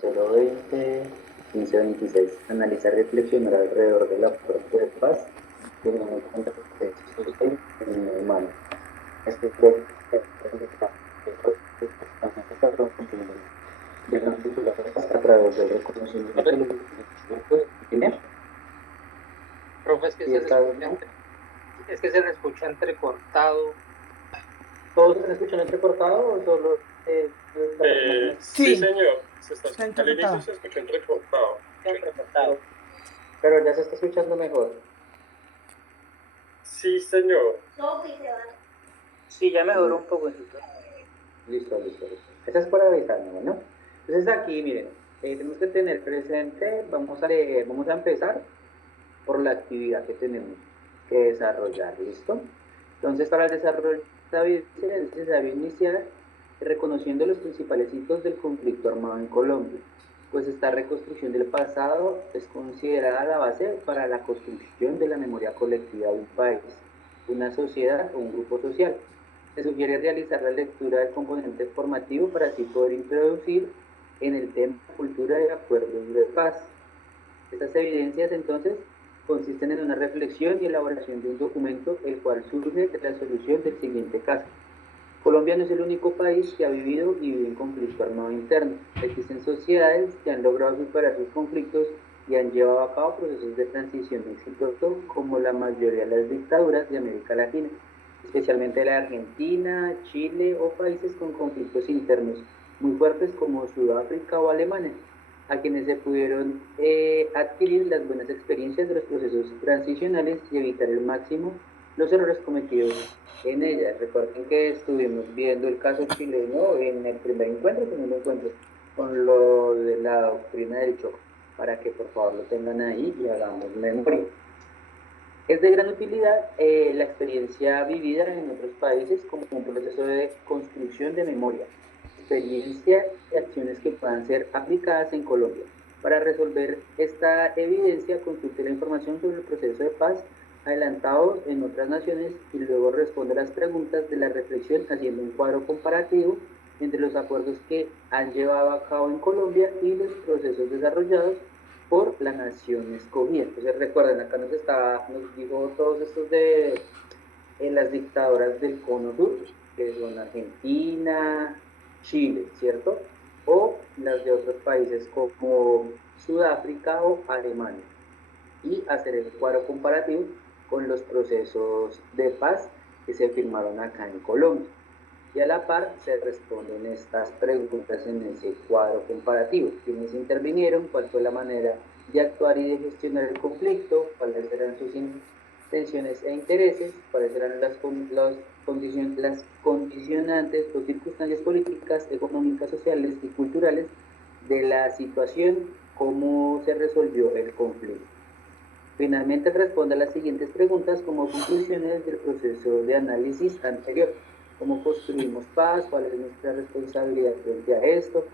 020, 1526. Analizar y reflexionar alrededor del acuerdo de paz teniendo en cuenta el contexto social y el humano. Este creo que de la cultura a través del reconocimiento de los primer Profe, es que y está se le escucha entrecortado. ¿Todos se escuchan entrecortado o solo sí, señor. Al inicio se escuchó entrecortado. entrecortado? Pero ya se está escuchando mejor. Sí, señor. Sí, ya mejoró un poco. Listo. Esa es para avisarme, ¿no? Entonces aquí, miren, tenemos que tener presente, vamos a empezar por la actividad que tenemos que desarrollar, ¿listo? Entonces, para el desarrollo de esta evidencia es necesario iniciar reconociendo los principales hitos del conflicto armado en Colombia, pues esta reconstrucción del pasado es considerada la base para la construcción de la memoria colectiva de un país, una sociedad o un grupo social. Se sugiere realizar la lectura del componente formativo para así poder introducir en el tema cultura de acuerdos de paz. Estas evidencias entonces consisten en una reflexión y elaboración de un documento el cual surge de la solución del siguiente caso. Colombia no es el único país que ha vivido y vive en conflicto armado interno. Existen sociedades que han logrado superar sus conflictos y han llevado a cabo procesos de transición exitosos como la mayoría de las dictaduras de América Latina, especialmente la Argentina, Chile o países con conflictos internos muy fuertes como Sudáfrica o Alemania, a quienes se pudieron adquirir las buenas experiencias de los procesos transicionales y evitar el máximo los errores cometidos en ella. Recuerden que estuvimos viendo el caso chileno en el primer encuentro, segundo encuentro, con lo de la doctrina del choque, para que por favor lo tengan ahí y hagamos memoria. Es de gran utilidad la experiencia vivida en otros países como un proceso de construcción de memoria, experiencia y acciones que puedan ser aplicadas en Colombia. Para resolver esta evidencia, consulte la información sobre el proceso de paz adelantado en otras naciones y luego responde a las preguntas de la reflexión haciendo un cuadro comparativo entre los acuerdos que han llevado a cabo en Colombia y los procesos desarrollados por la nación escogida. Entonces recuerden, acá nos dijo todos estos de las dictaduras del cono sur, que son Argentina, Chile, ¿cierto? O las de otros países como Sudáfrica o Alemania. Y hacer el cuadro comparativo con los procesos de paz que se firmaron acá en Colombia. Y a la par se responden estas preguntas en ese cuadro comparativo. ¿Quiénes intervinieron? ¿Cuál fue la manera de actuar y de gestionar el conflicto? ¿Cuáles eran sus intenciones e intereses? ¿Cuáles eran las condicionantes o circunstancias políticas, económicas, sociales y culturales de la situación? ¿Cómo se resolvió el conflicto? Finalmente responde a las siguientes preguntas como conclusiones del proceso de análisis anterior. ¿Cómo construimos paz? ¿Cuál es nuestra responsabilidad frente a esto?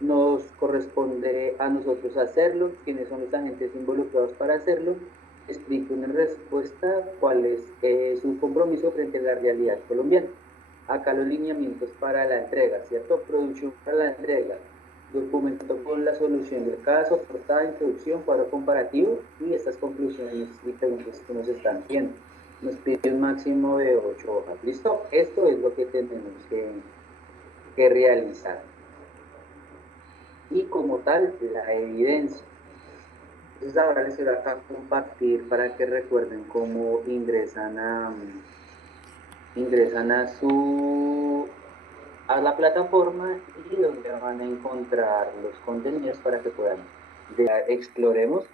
¿Nos corresponde a nosotros hacerlo? ¿Quiénes son los agentes involucrados para hacerlo? Explique una respuesta, cuál es su compromiso frente a la realidad colombiana. Acá los lineamientos para la entrega, ¿cierto? Producción para la entrega, documento con la solución del caso, portada, introducción, cuadro comparativo y estas conclusiones y preguntas que nos están haciendo. Nos pide un máximo de 8 hojas. ¿Listo? Esto es lo que tenemos que realizar. Y como tal, la evidencia. Entonces ahora les voy a compartir para que recuerden cómo ingresan a la plataforma y donde van a encontrar los contenidos para que puedan exploremos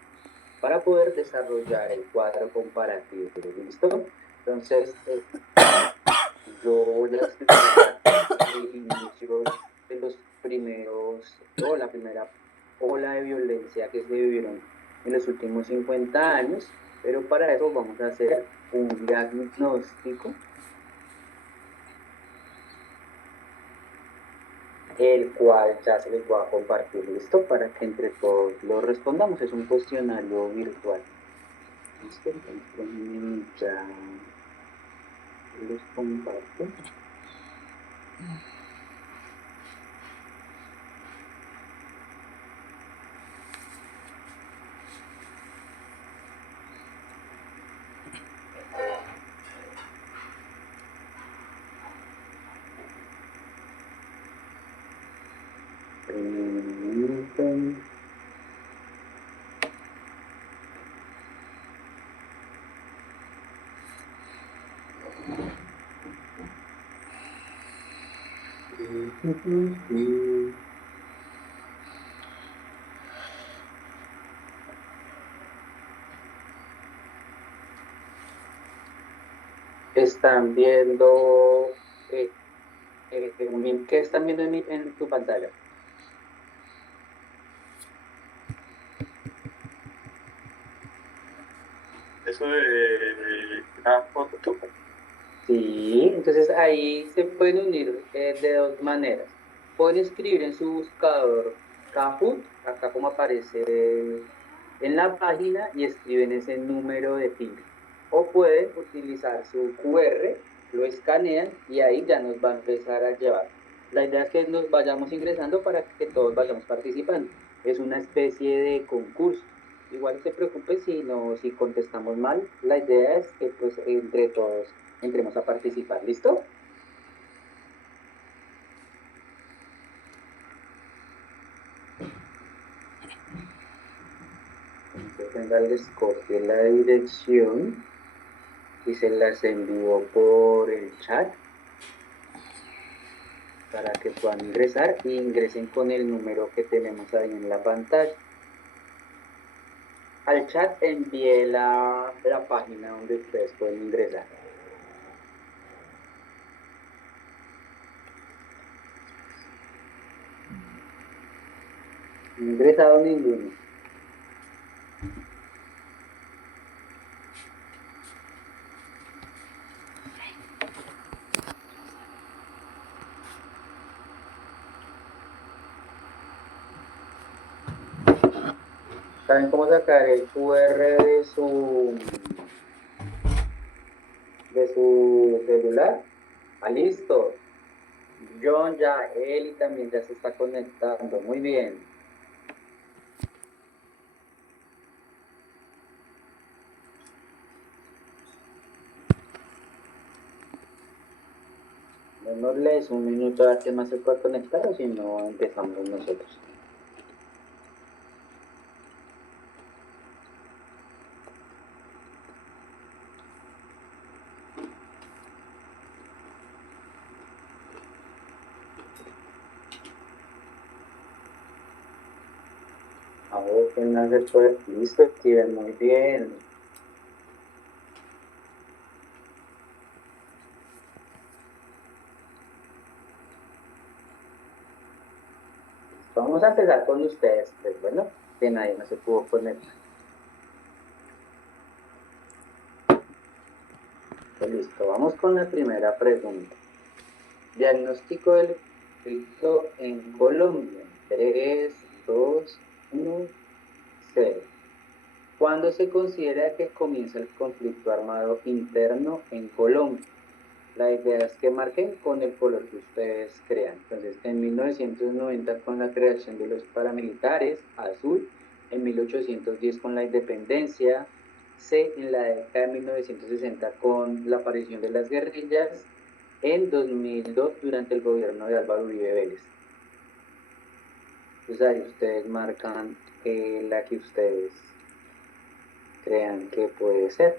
para poder desarrollar el cuadro comparativo. ¿Listo? Entonces, yo voy a explicar el inicio de los primeros, o la primera ola de violencia que se vivieron en los últimos 50 años, pero para eso vamos a hacer un diagnóstico el cual ya se les voy a compartir, ¿listo? Para que entre todos lo respondamos. Es un cuestionario virtual. ¿Listo? Entonces ya los comparto. Entonces, Están viendo, ¿qué están viendo en tu pantalla? Eso de la foto. Sí, entonces ahí se pueden unir de dos maneras. Pueden escribir en su buscador Kahoot, acá como aparece en la página, y escriben ese número de PIN. O pueden utilizar su QR, lo escanean y ahí ya nos va a empezar a llevar. La idea es que nos vayamos ingresando para que todos vayamos participando. Es una especie de concurso. Igual no se preocupe si no, si contestamos mal. La idea es que pues entre todos entremos a participar. ¿Listo? Entonces venga, les copio la dirección y se las envío por el chat para que puedan ingresar y ingresen con el número que tenemos ahí en la pantalla. Al chat envié la página donde ustedes pueden ingresar. No he ingresado ninguno. ¿Saben cómo sacar el QR de su celular? Ah, listo. John ya, Eli también ya se está conectando. Muy bien. Démosles un minuto a ver quién más se puede conectar o si no empezamos nosotros. A ver quién más se puede. Listo, Steven, muy bien. Vamos a empezar con ustedes, pues bueno, que nadie no se pudo conectar. Pues listo, vamos con la primera pregunta. Diagnóstico del conflicto en Colombia. 3, 2, 1, 0. ¿Cuándo se considera que comienza el conflicto armado interno en Colombia? La idea es que marquen con el color que ustedes crean. Entonces, en 1990 con la creación de los paramilitares, azul; en 1810 con la independencia, C; en la década de 1960 con la aparición de las guerrillas, en 2002 durante el gobierno de Álvaro Uribe Vélez. Entonces ahí ustedes marcan la que ustedes crean que puede ser.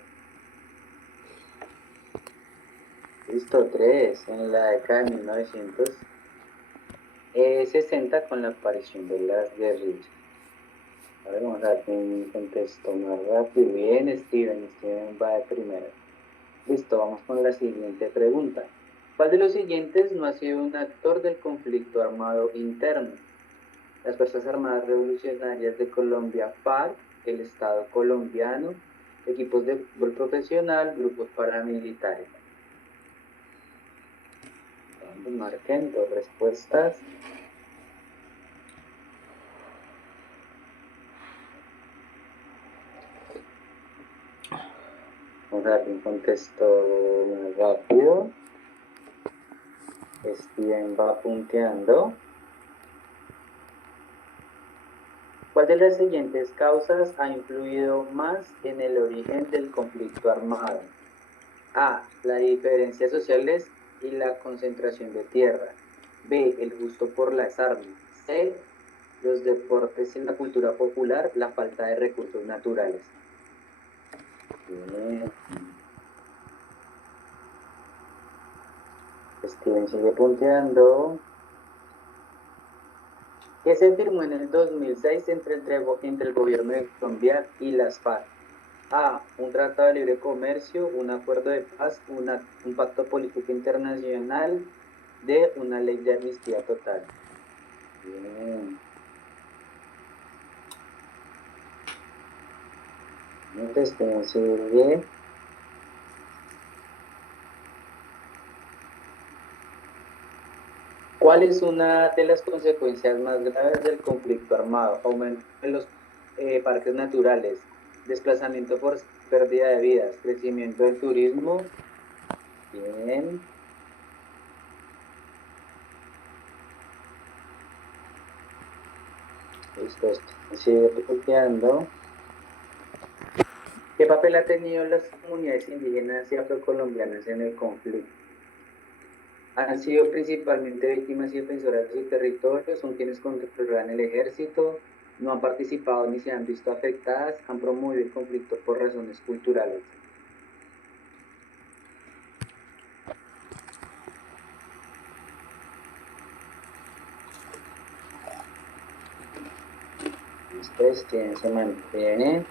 Listo, 3. En la década de 1960 con la aparición de las guerrillas. Ahora vamos a ver quién contestó más rápido. Bien, Steven. Steven va de primero. Listo, vamos con la siguiente pregunta. ¿Cuál de los siguientes no ha sido un actor del conflicto armado interno? Las Fuerzas Armadas Revolucionarias de Colombia, FARC; el Estado colombiano; equipos de fútbol profesional; grupos paramilitares. Vamos, marquen dos respuestas. Vamos a ver quién contestó más rápido. Steven va punteando. ¿Cuál de las siguientes causas ha influido más en el origen del conflicto armado? A. Las diferencias sociales y la concentración de tierra. B. El gusto por las armas. C. Los deportes y la cultura popular; la falta de recursos naturales. Bien. Steven sigue punteando. que se firmó en el 2006 entre el gobierno de Colombia y las FARC. A. Un tratado de libre comercio, un acuerdo de paz, un pacto político internacional. D. Una ley de amnistía total. Bien. Entonces, sigue. ¿Cuál es una de las consecuencias más graves del conflicto armado? Aumento de los parques naturales, desplazamiento por pérdida de vidas, crecimiento del turismo. Bien. Listo, esto sigue copiando. ¿Qué papel ha tenido las comunidades indígenas y afrocolombianas en el conflicto? Han sido principalmente víctimas y defensoras de su territorio, son quienes controlan el ejército, no han participado ni se han visto afectadas, han promovido el conflicto por razones culturales. Después, ¿quién se mantiene?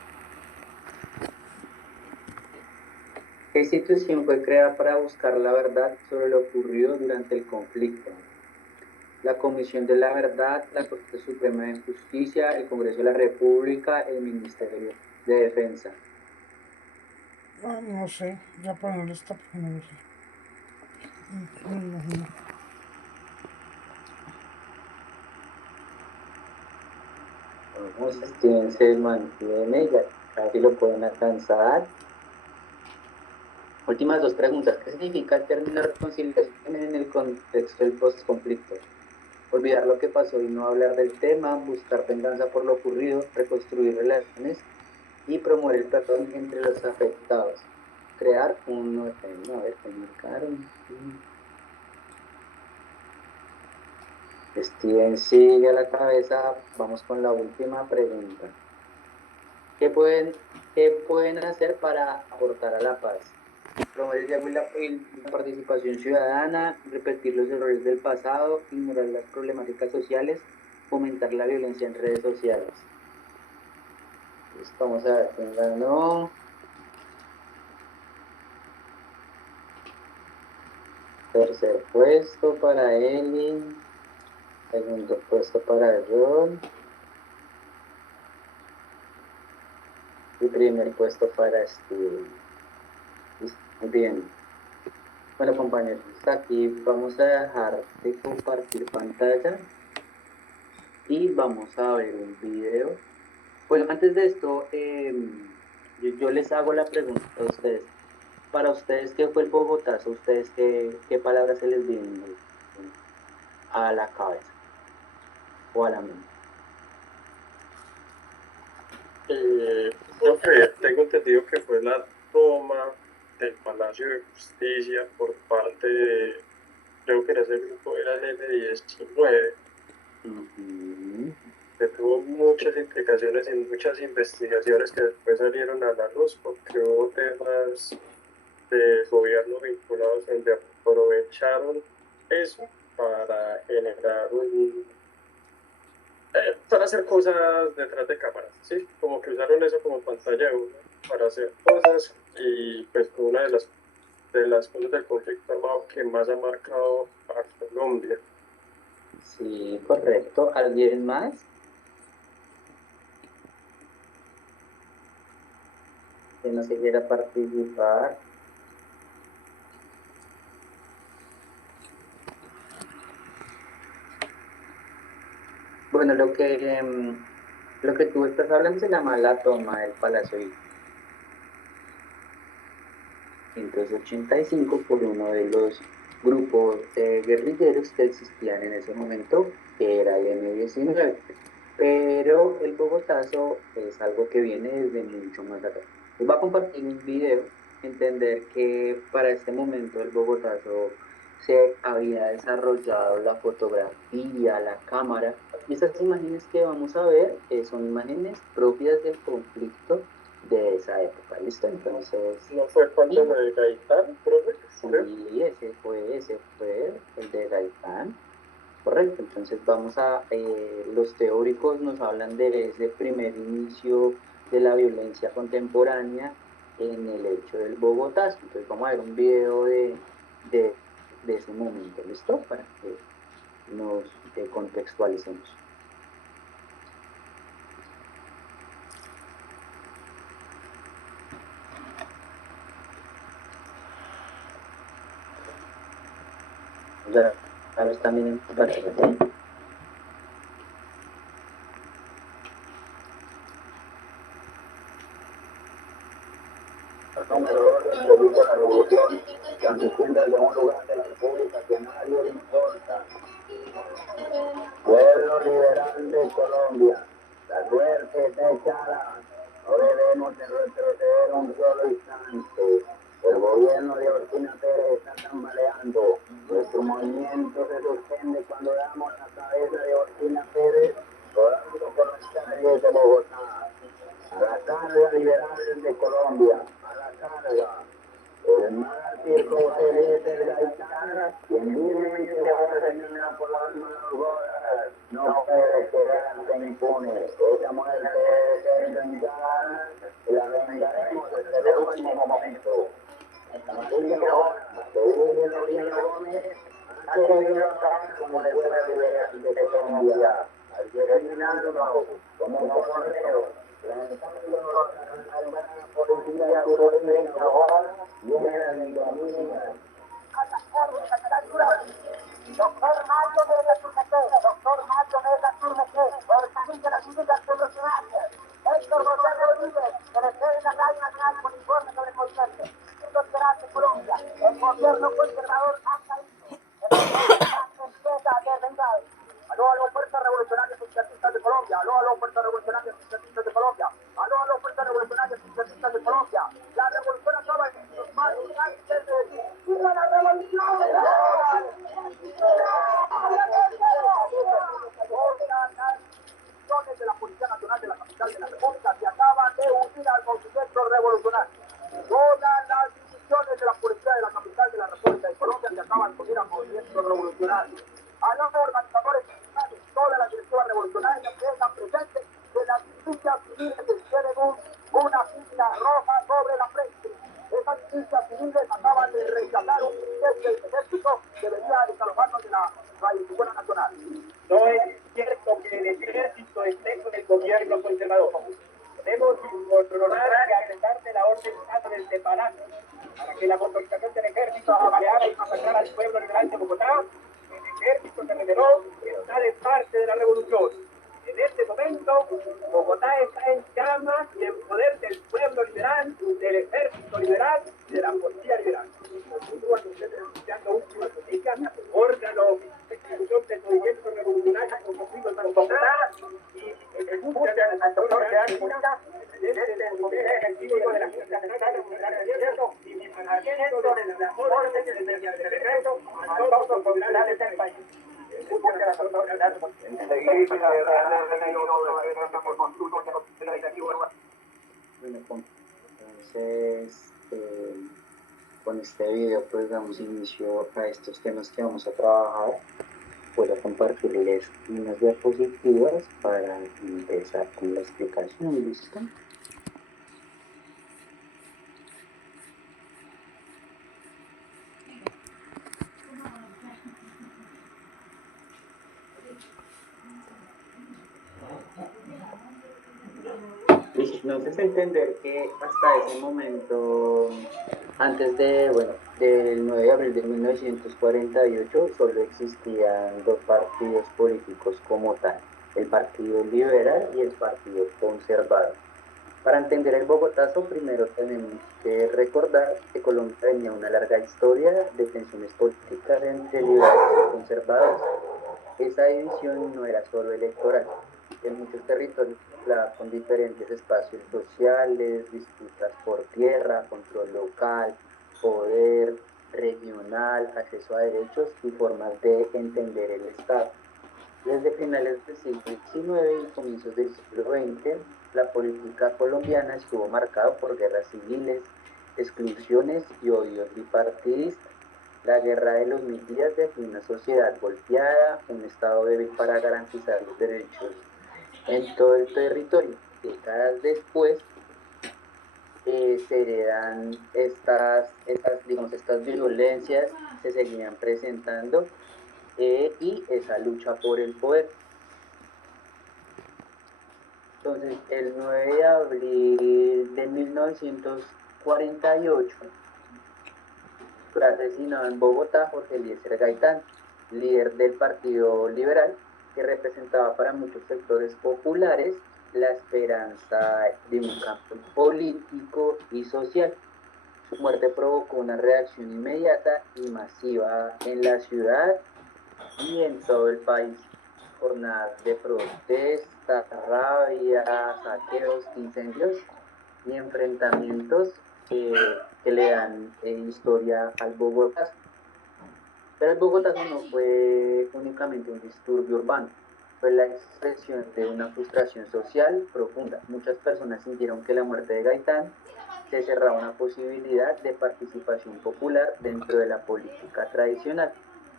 ¿Qué institución fue creada para buscar la verdad sobre lo ocurrido durante el conflicto? La Comisión de la Verdad, la Corte Suprema de Justicia, el Congreso de la República, el Ministerio de Defensa. Ah, no sé, ya para no está, pero no lo sé. No me imagino. Vamos, quien se mantiene, ya casi lo pueden alcanzar. Últimas dos preguntas. ¿Qué significa el término reconciliación en el contexto del postconflicto? Olvidar lo que pasó y no hablar del tema, buscar venganza por lo ocurrido, reconstruir relaciones y promover el perdón entre los afectados. Crear un orden. A ver, ¿qué marcaron? Steven sigue a la cabeza. Vamos con la última pregunta. ¿Qué pueden hacer para aportar a la paz? Promover la participación ciudadana, repetir los errores del pasado, ignorar las problemáticas sociales, fomentar la violencia en redes sociales. Entonces, vamos a ver quién ganó. Tercer puesto para Eli. Segundo puesto para John. Y primer puesto para Steven. Muy bien. Bueno, compañeros, aquí vamos a dejar de compartir pantalla y vamos a ver un video. Bueno, antes de esto, yo les hago la pregunta a ustedes. Para ustedes, ¿qué fue el Bogotazo? ¿Ustedes qué palabras se les vienen a la cabeza o a la mente? Tengo entendido que fue la toma del Palacio de Justicia por parte de, creo que era ese grupo, era el M-19, que tuvo muchas implicaciones en muchas investigaciones que después salieron a la luz porque hubo temas de gobierno vinculados donde aprovecharon eso para generar para hacer cosas detrás de cámaras, ¿sí? Como que usaron eso como pantalla de uno para hacer cosas y pues fue una de las cosas del conflicto armado que más ha marcado a Colombia. Sí, correcto. ¿Alguien más? Que no se quiera participar. Bueno, lo que tú estás hablando se llama la toma del Palacio de 1985 por uno de los grupos guerrilleros que existían en ese momento, que era el M-19. Pero el Bogotazo es algo que viene desde mucho más atrás. Les voy a compartir un video, entender que para este momento el Bogotazo se había desarrollado la fotografía, la cámara. Y estas imágenes que vamos a ver son imágenes propias del conflicto de esa época. ¿Listo? Entonces... ¿No fue cuando lo de Gaitán, profe? Sí, ese fue el de Gaitán. correcto. Entonces los teóricos nos hablan de ese primer inicio de la violencia contemporánea en el hecho del Bogotazo. Entonces vamos a ver un video de, de ese momento, ¿listo? Para que nos contextualicemos. Ya lo están viendo en pantalla, ¿sí? La revolución que aunque sienta de un lugar de la República que nadie le importa. Pueblo liberal de Colombia, la suerte está echada. No debemos de retroceder un solo instante. El gobierno de Ortina Pérez está tambaleando. Nuestro movimiento se suspende cuando damos la cabeza de Ortina Pérez rodando por las calles de Bogotá. A la carga liberal de Colombia, a la carga. El mártir José del Gaitán, quien vive y se va por las manos gordas, no puede quedarse impune. Esa muerte debe ser vengada y la vengaremos desde el último momento. Amarillo Gómez, que dirige el gobierno Gómez, ha querido acabar como el pueblo liberal de Colombia, asesinando como un correo, lanzando a la policía colombia ahora, llena de familias. Doctor Mato de la Turquete, doctor Mato de la Turquete, organiza las medidas solucionarias. Héctor González Rodríguez, director de la Radio Nacional con informe sobre el movimiento. Liberal de Colombia, el gobierno conservador ha caído. Empieza a ser vengado. Aló a los fuerzas revolucionarias socialistas de Colombia, aló a los fuerzas revolucionarias socialistas de Colombia, aló a los fuerzas revolucionarias socialistas de Colombia. La revolución acaba en sus manos. ¡Viva la revolución! De la Policía Nacional de la capital de la República que acaban de unir al movimiento revolucionario. Todas las instituciones de la Policía de la capital de la República de Colombia que acaban de unir al movimiento revolucionario. A los organizadores sindicales, todas las directivas revolucionarias que están presentes de las milicias civiles que tienen una cinta roja sobre la frente. Esas milicias civiles acaban de rechazar un ministerio del ejército que venía desalojarnos de la Radioescuela Nacional. No es cierto que el ejército esté con el gobierno conservador. Debemos controlar y apretar de la orden del Palacio para que la motorización del ejército apaleara y masacrara al pueblo liberal de Bogotá. El ejército se rebeló y está de parte de la revolución. En este momento, Bogotá está en llamas y en poder del pueblo liberal, del ejército liberal y de la policía liberal. Continúan ustedes denunciando últimas noticias, órgano de ejecución del movimiento revolucionario conocido en Bogotá y ejecutan al doctor de Ávila desde el Comité Ejecutivo de la Junta Nacional de Gobierno y disminuyendo de las órdenes del decreto a todos los pobladores del país. Bueno, entonces, con este video pues damos inicio a estos temas que vamos a trabajar. Voy a compartirles unas diapositivas para empezar con la explicación. ¿Listo? Nos hace entender que hasta ese momento, antes del 9 de abril de 1948, solo existían dos partidos políticos como tal, el Partido Liberal y el Partido Conservador. Para entender el Bogotazo, primero tenemos que recordar que Colombia tenía una larga historia de tensiones políticas entre liberales y conservadores. Esa división no era solo electoral. En muchos territorios con diferentes espacios sociales, disputas por tierra, control local, poder regional, acceso a derechos y formas de entender el Estado. Desde finales del siglo XIX y comienzos del siglo XX, la política colombiana estuvo marcada por guerras civiles, exclusiones y odios bipartidistas. La guerra de los 1000 días dejó una sociedad golpeada, un Estado débil para garantizar los derechos en todo el territorio. Décadas después se heredan digamos, estas violencias, se seguían presentando y esa lucha por el poder. Entonces, el 9 de abril de 1948 fue asesinado en Bogotá Jorge Eliezer Gaitán, líder del Partido Liberal, que representaba para muchos sectores populares la esperanza de un cambio político y social. Su muerte provocó una reacción inmediata y masiva en la ciudad y en todo el país. Jornadas de protesta, rabia, saqueos, incendios y enfrentamientos que le dan historia al Bogotazo. Pero el Bogotazo no fue únicamente un disturbio urbano, fue la expresión de una frustración social profunda. Muchas personas sintieron que la muerte de Gaitán se cerraba una posibilidad de participación popular dentro de la política tradicional.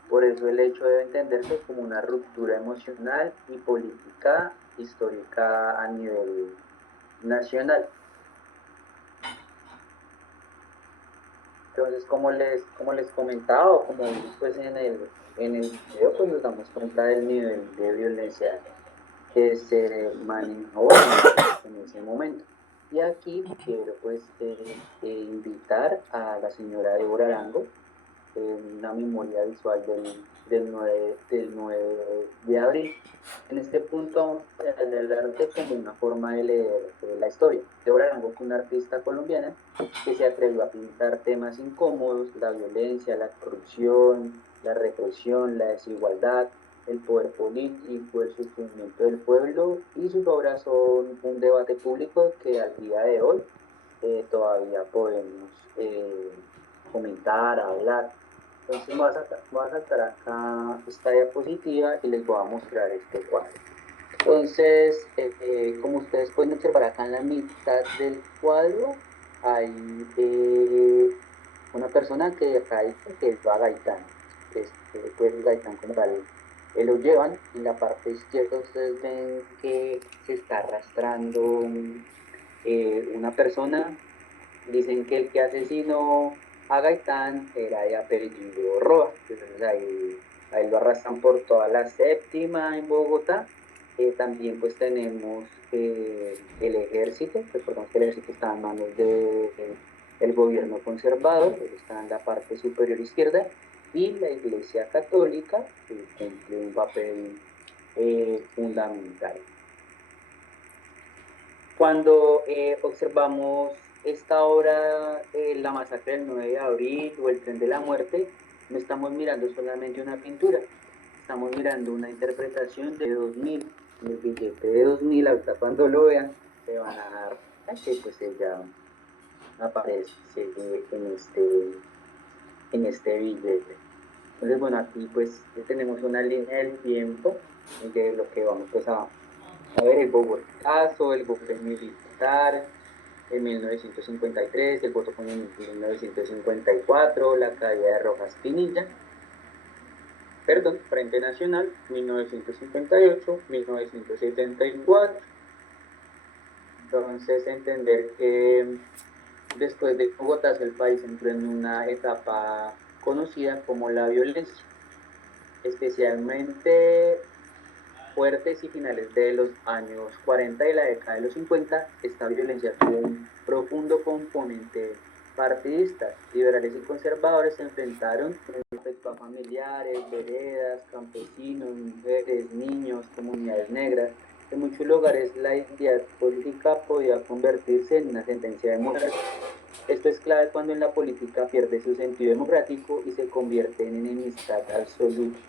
Por eso el hecho debe entenderse como una ruptura emocional y política histórica a nivel nacional. Entonces, como les comentaba, o como vimos pues en el video, pues nos damos cuenta del nivel de violencia que se manejó en ese momento. Y aquí quiero pues invitar a la señora Débora Arango, una memoria visual del 9 de abril. En este punto, el arte como una forma de leer la historia. Débora Arango fue una artista colombiana que se atrevió a pintar temas incómodos: la violencia, la corrupción, la represión, la desigualdad, el poder político, el sufrimiento del pueblo, y sus obras son un debate público que al día de hoy todavía podemos comentar, hablar. Entonces voy a saltar acá esta diapositiva y les voy a mostrar este cuadro. Entonces, como ustedes pueden observar acá en la mitad del cuadro hay una persona que dice que es Gaitán. Pues Gaitán como tal, lo llevan. En la parte izquierda ustedes ven que se está arrastrando una persona. Dicen que el que asesinó a Gaitán era de apellido Roa. Entonces ahí lo arrastran por toda la séptima en Bogotá. También pues tenemos el ejército. Recordemos que el ejército está en manos del gobierno conservador, está en la parte superior izquierda, y la Iglesia Católica, que cumple un papel fundamental. Cuando observamos esta obra, la masacre del 9 de abril o el tren de la muerte, no estamos mirando solamente una pintura, estamos mirando una interpretación de 2000, el billete de 2000. Ahorita cuando lo vean se van a dar que pues ella aparece en este billete. Entonces, bueno, aquí pues tenemos una línea del tiempo de lo que vamos pues a ver: el Bogotazo, el golpe militar en 1953, el voto en 1954, la caída de Rojas Pinilla, Frente Nacional, 1958, 1974. Entonces, entender que después de Bogotazo el país entró en una etapa conocida como la violencia, especialmente fuertes y finales de los años 40 y la década de los 50. Esta violencia tuvo un profundo componente partidista. Liberales y conservadores se enfrentaron respecto a familiares, veredas, campesinos, mujeres, niños, comunidades negras. En muchos lugares la identidad política podía convertirse en una sentencia de muerte. Esto es clave cuando en la política pierde su sentido democrático y se convierte en enemistad absoluta.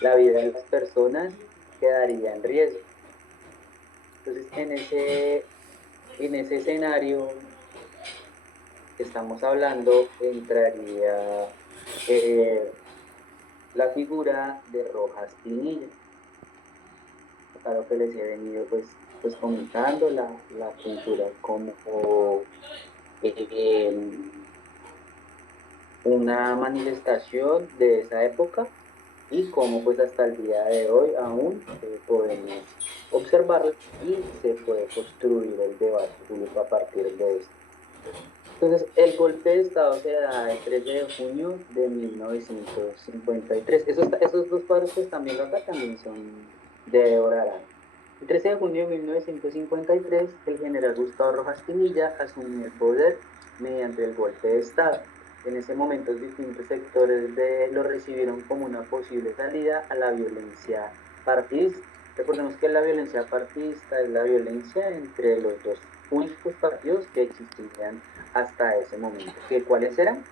La vida de las personas quedaría en riesgo. Entonces, en ese escenario que estamos hablando, entraría la figura de Rojas Pinilla. Claro que les he venido pues comentando la cultura como una manifestación de esa época y cómo pues hasta el día de hoy aún podemos observarlo y se puede construir el debate público a partir de esto. Entonces, el golpe de Estado se da el 13 de junio de 1953. Esos dos cuadros que están viendo acá también son de Débora Arana. El 13 de junio de 1953, el general Gustavo Rojas Pinilla asumió el poder mediante el golpe de Estado. En ese momento, distintos sectores lo recibieron como una posible salida a la violencia partidista. Recordemos que la violencia partidista es la violencia entre los dos únicos partidos que existían hasta ese momento. ¿Cuáles eran?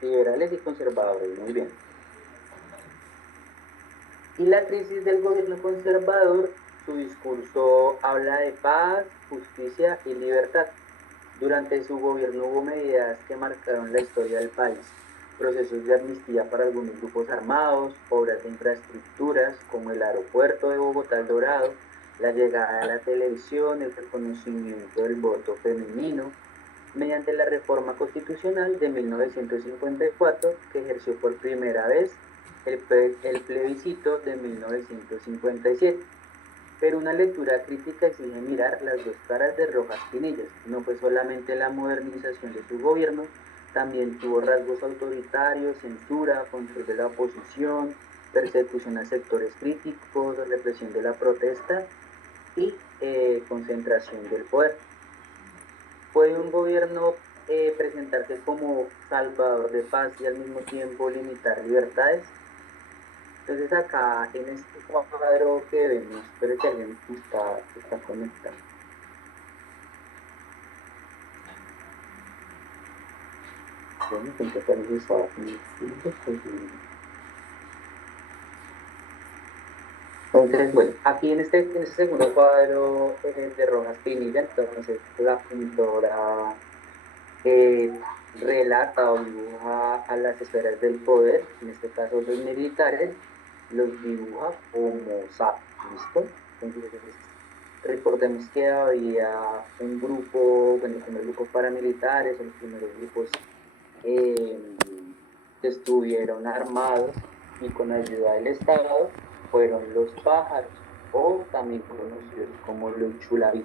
Liberales y conservadores, muy bien. Y la crisis del gobierno conservador, su discurso habla de paz, justicia y libertad. Durante su gobierno hubo medidas que marcaron la historia del país, procesos de amnistía para algunos grupos armados, obras de infraestructuras como el aeropuerto de Bogotá El Dorado, la llegada a la televisión, el reconocimiento del voto femenino, mediante la reforma constitucional de 1954 que ejerció por primera vez el plebiscito de 1957. Pero una lectura crítica exige mirar las dos caras de Rojas Pinillas. No fue solamente la modernización de su gobierno, también tuvo rasgos autoritarios, censura, control de la oposición, persecución a sectores críticos, represión de la protesta y concentración del poder. ¿Puede un gobierno presentarse como salvador de paz y al mismo tiempo limitar libertades? Entonces acá en este cuadro que vemos, espero que alguien está conectado. Bueno, entonces, bueno, aquí en este segundo cuadro de Rojas Pinilla, entonces la pintora relata o dibuja a las esferas del poder, en este caso los militares, los dibuja como sapos, ¿listo? Entonces, recordemos que había un grupo, bueno, los primeros grupos paramilitares, los primeros grupos que estuvieron armados y con ayuda del Estado fueron los pájaros, o también conocidos como los chulaví,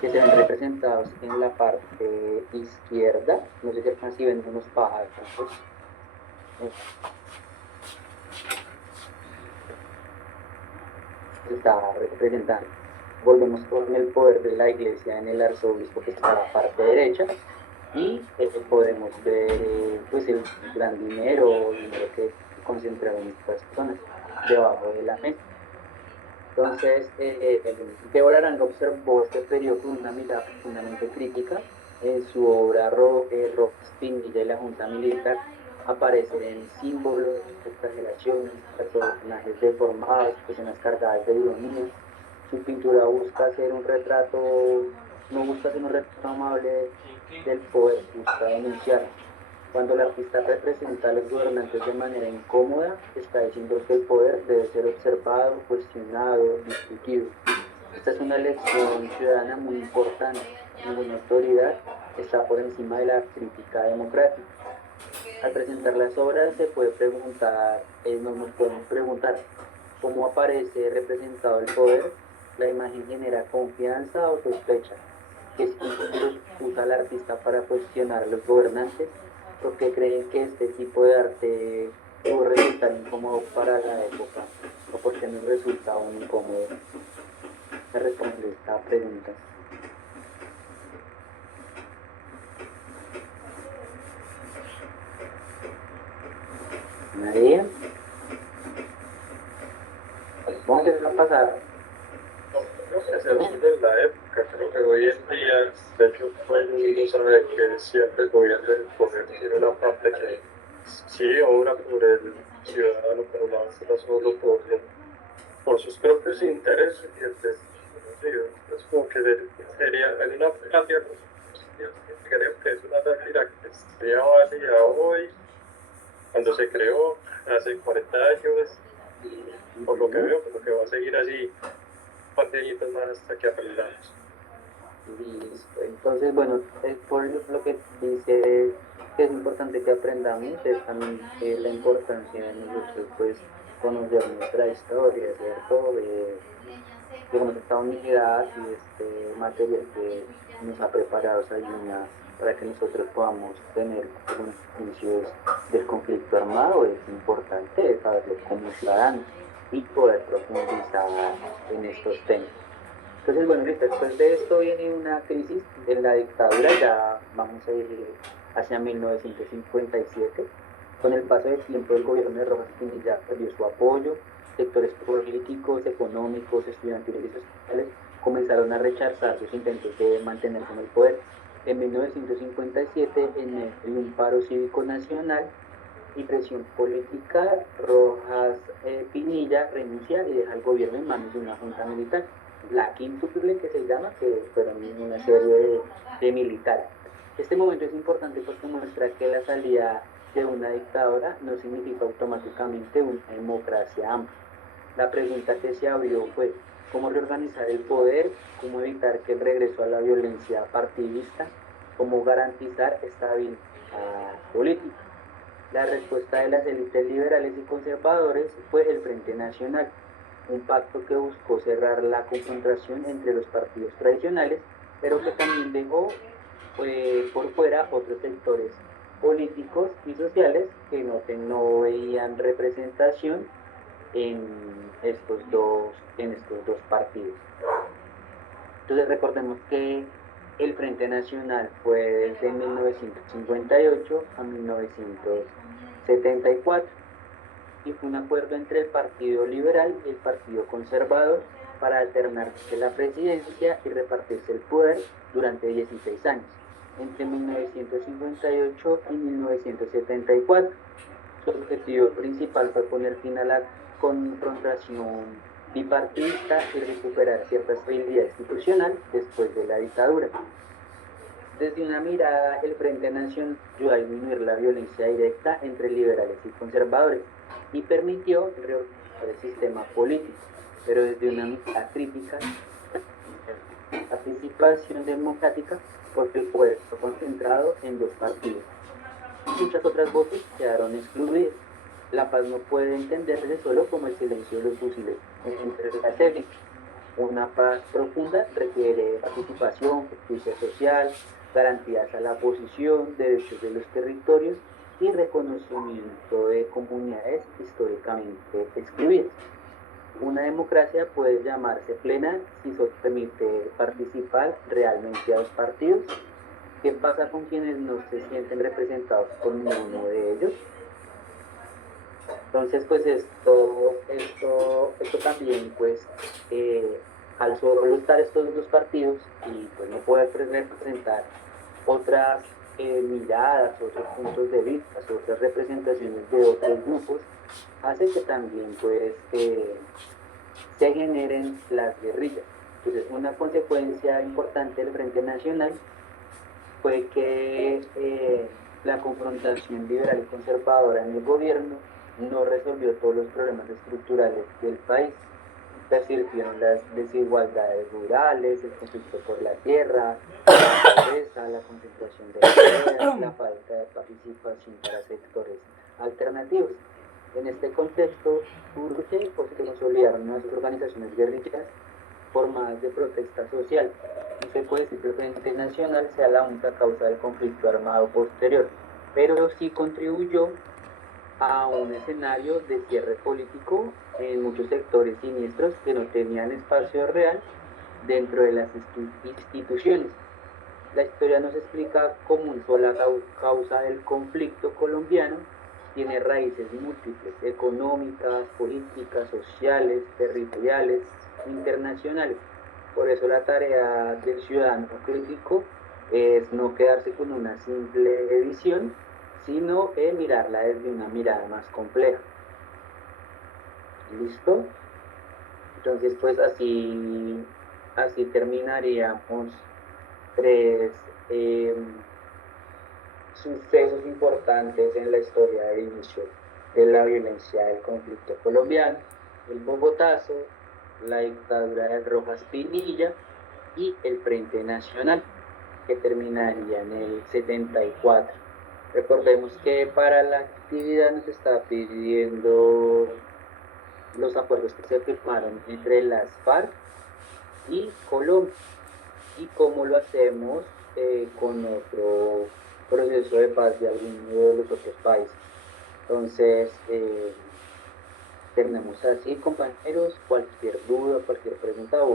que se ven representados en la parte izquierda. No sé si ven unos pájaros. Está representando. Volvemos con el poder de la iglesia en el arzobispo que está a la parte derecha y podemos ver pues el gran dinero que concentraron estas personas debajo de la mesa. Entonces, Débora Arana observó este periodo con una mirada profundamente crítica. En su obra Rojas Pinilla y la Junta Militar aparecen símbolos, exageraciones, personajes deformados, personas cargadas de ironía. Su pintura busca hacer un retrato, no busca hacer un retrato amable del poder, busca denunciarlo. Cuando el artista representa a los gobernantes de manera incómoda, está diciendo que el poder debe ser observado, cuestionado, discutido. Esta es una lección ciudadana muy importante. Ninguna autoridad está por encima de la crítica democrática. Al presentar las obras se puede preguntar, nos podemos preguntar cómo aparece representado el poder. La imagen genera confianza o sospecha. ¿Qué símbolos usa el artista para cuestionar a los gobernantes? ¿Por qué creen que este tipo de arte puede resultar incómodo para la época? ¿O por qué nos resulta aún incómodo? Se responde esta pregunta. ¿Nadie? Vamos a pasar. Es el de la época, creo que hoy en día, de hecho, todo el mundo sabe que siempre el gobierno del poder tiene una parte que sí obra por el ciudadano, pero la otra solo por sus propios intereses y el desarrollo. Es como que sería en una cátedra, creo que es una sátira que sería válida hoy, cuando se creó hace 40 años, por lo que veo, como que va a seguir así. Más hasta que aprendamos. Listo. Entonces, bueno, es por lo que dice que es importante que aprendamos, es también la importancia de nosotros, pues, conocer nuestra historia, ¿cierto? Digamos, esta unidad y este material que nos ha preparado Sayuna para que nosotros podamos tener algunos inicios del conflicto armado, es importante saberlo como ciudadanos y poder profundizar en estos temas. Entonces, bueno, listo, después de esto viene una crisis en la dictadura, ya vamos a ir hacia 1957. Con el paso del tiempo, el gobierno de Rojas Pinilla perdió su apoyo, sectores políticos, económicos, estudiantiles y sociales comenzaron a rechazar sus intentos de mantenerse en el poder. En 1957, en medio de un paro cívico nacional y presión política, Rojas Pinilla renuncia y deja el gobierno en manos de una junta militar, la quíntuple que se llama, que fueron una serie de militares. Este momento es importante porque muestra que la salida de una dictadura no significa automáticamente una democracia amplia. La pregunta que se abrió fue cómo reorganizar el poder, cómo evitar que el regreso a la violencia partidista, cómo garantizar estabilidad política. La respuesta de las élites liberales y conservadores fue el Frente Nacional, un pacto que buscó cerrar la confrontación entre los partidos tradicionales, pero que también dejó por fuera otros sectores políticos y sociales que no veían representación en en estos dos partidos. Entonces recordemos que el Frente Nacional fue desde 1958 a 1974 y fue un acuerdo entre el Partido Liberal y el Partido Conservador para alternarse la presidencia y repartirse el poder durante 16 años, entre 1958 y 1974. Su objetivo principal fue poner fin a la confrontación bipartidista y recuperar cierta estabilidad institucional después de la dictadura. Desde una mirada, el Frente Nacional ayudó a disminuir la violencia directa entre liberales y conservadores y permitió reorganizar el sistema político, pero desde una mirada crítica, la participación democrática, porque el poder fue concentrado en dos partidos. Muchas otras voces quedaron excluidas. La paz no puede entenderse solo como el silencio de los fusiles entre las élites. Una paz profunda requiere participación, justicia social, garantías a la posición, derechos de los territorios y reconocimiento de comunidades históricamente excluidas. Una democracia puede llamarse plena si se permite participar realmente a los partidos. ¿Qué pasa con quienes no se sienten representados por ninguno de ellos? Entonces, pues esto también, pues, al solo estar estos dos partidos y pues no poder representar otras miradas, otros puntos de vista, otras representaciones de otros grupos, hace que también, pues, se generen las guerrillas. Entonces, una consecuencia importante del Frente Nacional fue que la confrontación liberal y conservadora en el gobierno no resolvió todos los problemas estructurales del país. Persistieron las desigualdades rurales, el conflicto por la tierra, la pobreza, la concentración de poder, la falta de participación para sectores alternativos. En este contexto urge consolidar nuevas organizaciones guerrilleras formadas de protesta social. No se puede decir que el Frente Nacional sea la única causa del conflicto armado posterior, pero sí contribuyó a un escenario de cierre político en muchos sectores siniestros que no tenían espacio real dentro de las instituciones. La historia nos explica cómo una sola causa del conflicto colombiano tiene raíces múltiples, económicas, políticas, sociales, territoriales, internacionales. Por eso la tarea del ciudadano crítico es no quedarse con una simple visión, sino mirarla desde una mirada más compleja. ¿Listo? Entonces, pues así terminaríamos tres sucesos importantes en la historia del inicio de la violencia del conflicto colombiano: el Bogotazo, la dictadura de Rojas Pinilla y el Frente Nacional, que terminaría en el 74. Recordemos que para la actividad nos está pidiendo los acuerdos que se firmaron entre las FARC y Colombia, y cómo lo hacemos con otro proceso de paz de alguno de los otros países. Entonces, tenemos así, compañeros, cualquier duda, cualquier pregunta.